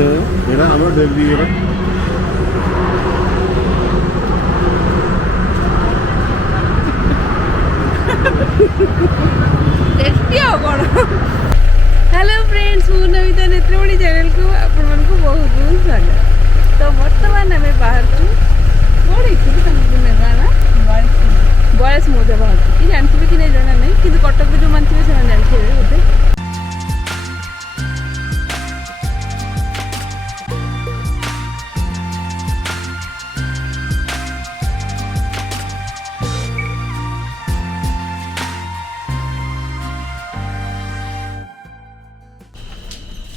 ଏଇଟା ଆମର ଡେଲି ଇଏଟା टेस्टी हो कौन। हेलो फ्रेंड्स, मु नमिता नेत्रमणि चैनल को आपण मानक बहुत बहुत स्वागत। तो वर्तमान आम बाहर बयास मजा बाहर कि जानते कि नहीं जाना नहीं कि कटक जो मानते से जानते बोधे।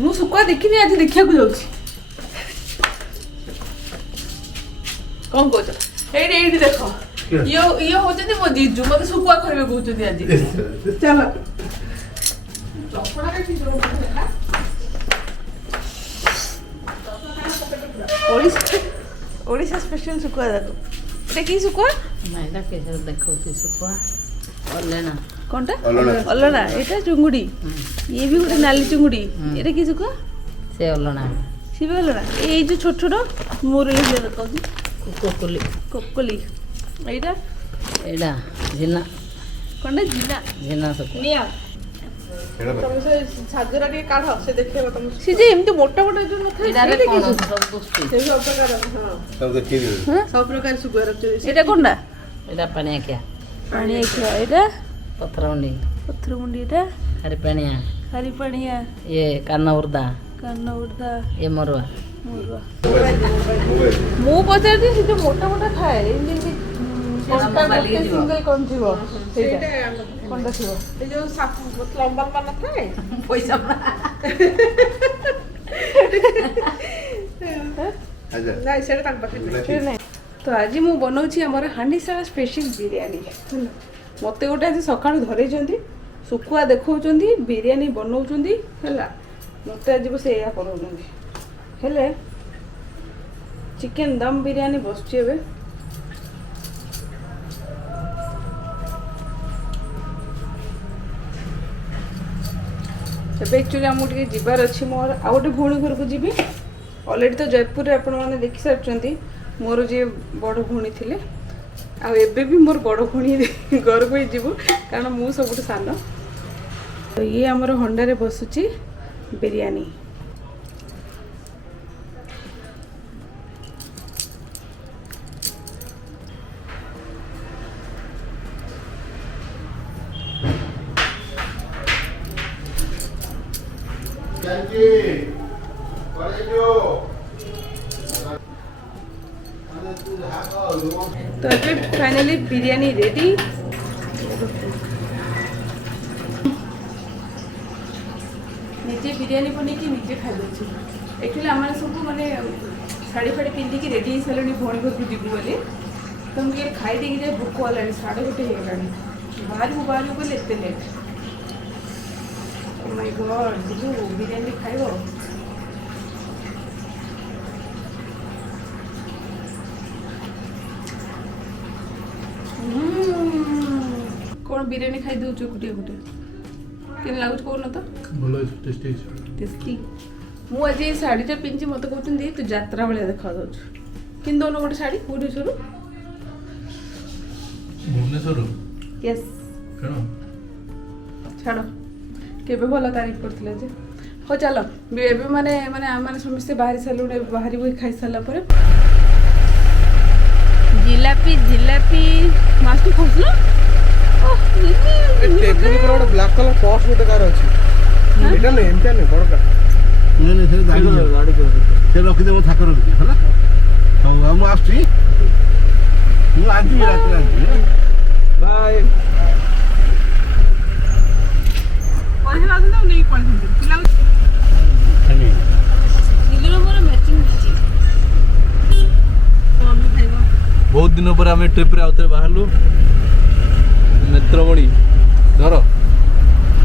मु सुखा देखी आज देखा जाऊँ कौन कौच ये देख ये होती मो जीजू मत सुखुआ खाइबे कहते आज चल ओडिशा स्पेशल सुखुआ देखो ये कि सुखुआ नाइला कैसे देखो सुखुआ अल्लेना कौनटा अल्लना एटा चुंगुड़ी ये भी गोटे नाली चुंगुड़ी एटा कि सुखुआ से अल्लना सी भी अल्लना ये जो छोट छोट मुरली कहूँ कोकोली कोकोली एटा एडा जिना कौनटा जिना जिना सुखुआ निया तुम से साजरा के काढ से देखिबा तुम से जे एमती मोटा मोटा जो न थाए एडारे कोन सब गोष्ठी से सब प्रकार हां सब देखि सब प्रकार सुखुआ रखछ एटा कोनटा एडा पानिया क्या पानी क्या एटा पत्थर मुंडी एटा हरी पानिया ये काना उर्दा ये मरुआ मु पचारती से जो मोटा मोटा खाए एमती कोनटा गोटे सिंगल कोन थिबो सेटा कोनटा थिबो ए जो लंबा लंबा न थाए पैसा नहीं सेटा ताक पाखे नहीं। तो आज मु बनाऊँ आमर हांडीशाला स्पेशल बिरयानी मत गोटे आज सका धर सुखुआ देखा बिरयानी बनाऊँ मत आज से या कर चिकेन दम बिरयानी बस एक्चुअली आमको जबार अच्छी मोर आ गए भौणी घर को जी अलरेडी तो जयपुर आपण मैंने देखी सारी मोर जी बड़ भौणी थे आबे भी मोर बड़ भौणी घर को ही जीवु कारण मु सब सान। तो ये आमर हंडारे बसुची बिरयानी तो अभी फाइनली बिरयानी रेडी। निजे बिरयानी बन निजे खाई एक्चुअली आम सब मैंने शाढ़ी फाड़ी पिंधिकी रेडी हो सारे भौणी घर को जीवु बोली तो मुझे खाई दे जाए भोक गला 1:30 होगा बाहर बोले एत लेट माय गॉड जीवु बिरयानी खाइब कौन बिरयानी खाई दौच गोटे गोटे के लगुच कौन तो टेस्टी मु आज ये शाढ़ीटा पिंधि मत कहते तू यात्रा भाया देखा कि दौन गोटे शाढ़ी भुवनेश्वर यस छाड़ के भल तारीफ करते हाँ चलो माने माने आम समस्ते बाहरी सारू बाहर खाई सारा जिलापी जिलापी मास्क खोजल टेबुल पर गोटे ब्लैक कलर पर्स गोटे कार अछि एटा नै एमटा नै बड़का नै नै से गाड़ी से रखि दे मो थाक रखि हला तो हम आछि मु आजि रात बाय पैसा लागन तो नहीं पड़ पिला नहीं दिलो मोर मैचिंग छी मम्मी खाइबो बहुत दिन पर आम ट्रिप रे आउते बाहरलु नेत्रमणि धर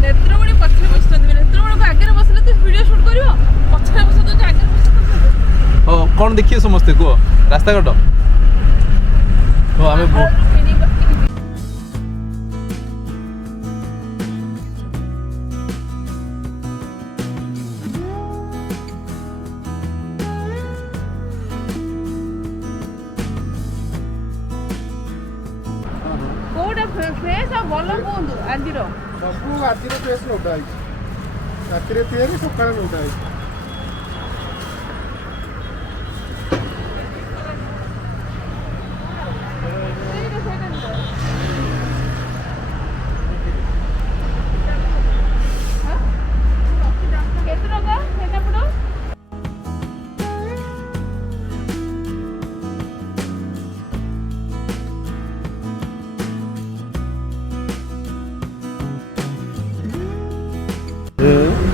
नेत्रमणि पछरे बसत नेत्रमणि को आगे बसले तो वीडियो शूट करिवो पछरे बसत तो आगे बसत हां कोन देखिए समस्ते को रास्ता काट तो आमे ଭଲ କୁହନ୍ତୁ ଆଜିର ସବୁ ଆଜିର ଡ୍ରେସ୍ ନୋଟା ହେଇଛି ରାତିରେ ତିଆରି ସକାଳେ ନୋଟା ହେଇଛି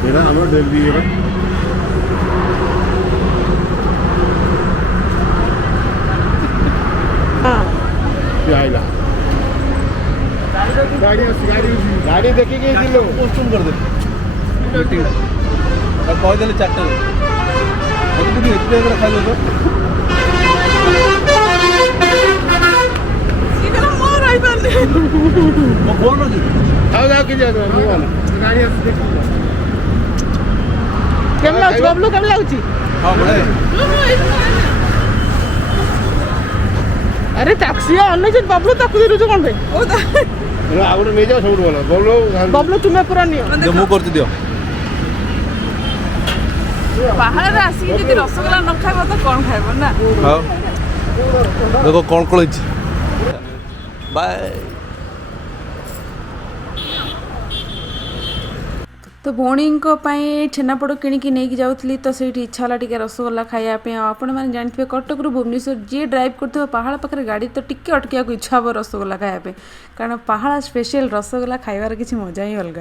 ଏଇଟା ଆମର ଡେଲି ଏଇଟା आइला गाड़ी देखिए पोस्टपोन कर दे कहदेले 4टा एते खाई दो जाओ कि गाड़ी केम लाउची बबलू केम लाउची हां बड़े अरे टैक्सी अनज बबलू ताकू दिलु कोन बे ओ आउट नहीं जाओ सब बोलो बबलू तुम्हें पूरा नियो जो मु करती दियो बाहर आसी जदी रसगोल्ला न खाइबो तो कोन खाइबो ना हां देखो कोन कोन बाय तो भौणी छेनापोड़ किणिकी नहीं जाऊली तो से इच्छा है टी रसगोल्ला खायापी आपण मैंने जानते कटक भुवनेश्वर जी ड्राइव कर पहाड़ पाखे गाड़ी तो टिके अटकिया इच्छा हम रसगोल्ला खायापी कारण पहाड़ स्पेशल रसगोल्ला खाइबार किसी मजा ही अलग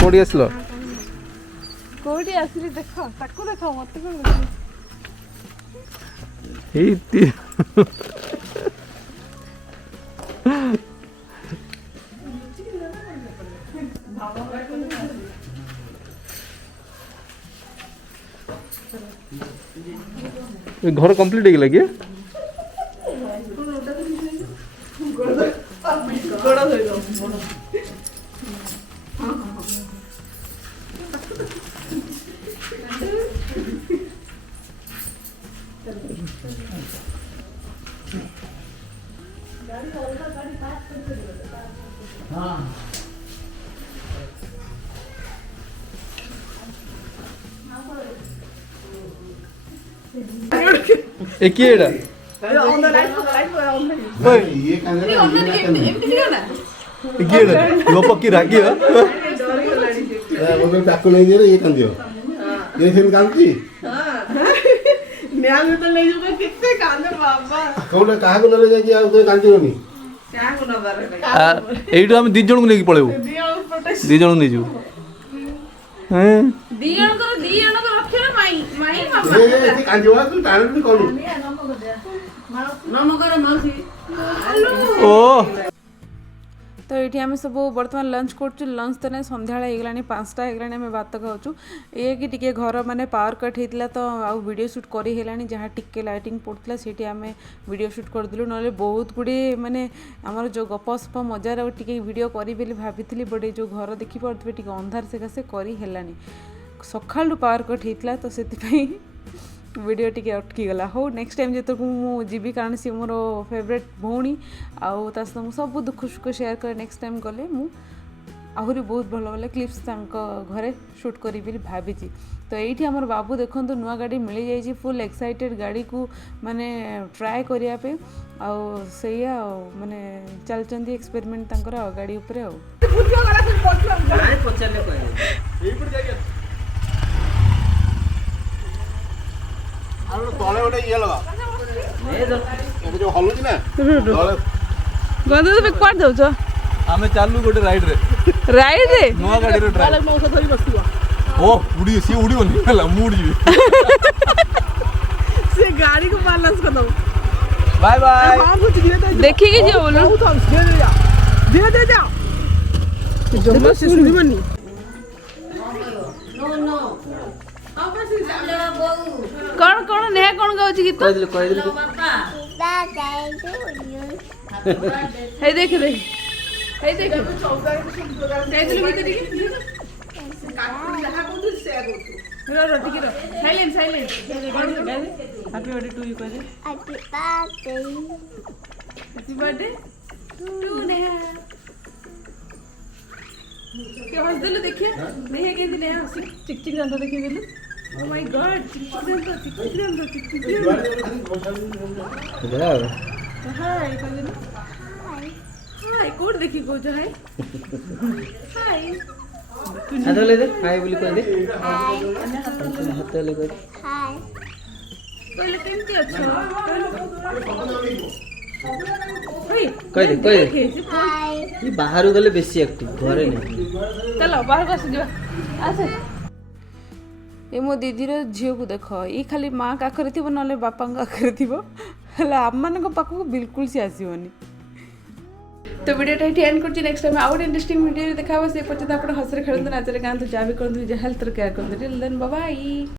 कोडी आसलो कोडी आसली देखो ताको देखो मत को एती घर कंप्लीट हो गया एक ही एड़ा ये यो पक्की रागी है वो ताको नहीं दे रे ये कांदियो ये फिल्म कांदी न्याय में तो ले जाऊंगा कितने कांदे बाबा कौन कहा को ले जाके आ तो कांदियोनी क्या को न बारे एइडो हम 2 जण को लेके पळेबो 2 जण नै जो हैं 2 जण को रखे माई मामा ये कांदियो तू टाइम भी कोनी नमो करे मासी ओ तो ये आम सब बर्तमान लंच कर लंच तो नहीं संध्या होगा 5टा होगा आम भात खाऊँ ये कि टी घर माने पावर कट होता तो आउ वीडियो शूट करें जहाँ टिके लाइटिंग पड़ता से आम वीडियो शूट करदेलु ना बहुत गुड़े माने आमर जो गपसप मजार टी वीडियो करी भाभी बट जो घर देखिपे टी अंधार सकाशे करें सकाल पावर कट होता तो से वीडियो टी अटकी गला हो नेक्स्ट टाइम जो मुझी कारण सी मोर फेवरेट भौणी आउ सहित सब दुख सुख शेयर कर नेक्स्ट टाइम गले आहरी बहुत भल भल क्लिप्स घरे शूट करी भावी तो ये आमर बाबू देखो नुआ गाड़ी मिल जाइए फुल एक्साइटेड गाड़ी को माने ट्राए करने माने चलते एक्सपेरिमेंट गाड़ी उपरे तले गोटे ये लगा ए जो हलुची ना गंद तो क्वाड जाउछ आमे चालू गोटे राइड रे नुआ गाड़ी रे ड्राइव मौसम धरी बसुआ ओ उड़ी सी उड़ी बनी हला मुड़ जी से गाड़ी को बैलेंस कर दो बाय बाय हां कुछ देखी के जे बोलो धीरे जा जब से सुनी मनी नो नो कौन कौन नेहा कौन गाउची गीत पापा हे देख देख ହେଇ ଦେଖ ଯାଇଥିଲୁ ଭିତରେ ଟିକେ ଟିକେ silent happy birthday to you କହିଦେ ହ୍ୟାପି ବर्थडे ଟୁ ନେହା के हंस देलु देखिए नहीं केंदी ने चिक चिक दांत देखि देलु ओ माय गॉड चिक चिक दांत हाय कहले हाय कोड देखि को जो हाय हाय हाथ ले दे हाय बोली कह दे हाय हाथ ले दे हाय कहले केमती अछो कह दे ये बाहर गले बेसी एक्टिव घरे नहीं चलो बाहर को आसी जा आसे ए मो दीदी रो झियो को देखो ई खाली मां काखरे थिबो नले बापा काखरे थिबो हला हम मन को पाखो बिल्कुल से आसीबोनी तो वीडियो टाइट एंड करछि next time out interesting video देखाबो से पछता आपण हसरे खेलंत नाचरे गांत जा भी करंत जे health care करंत then bye bye.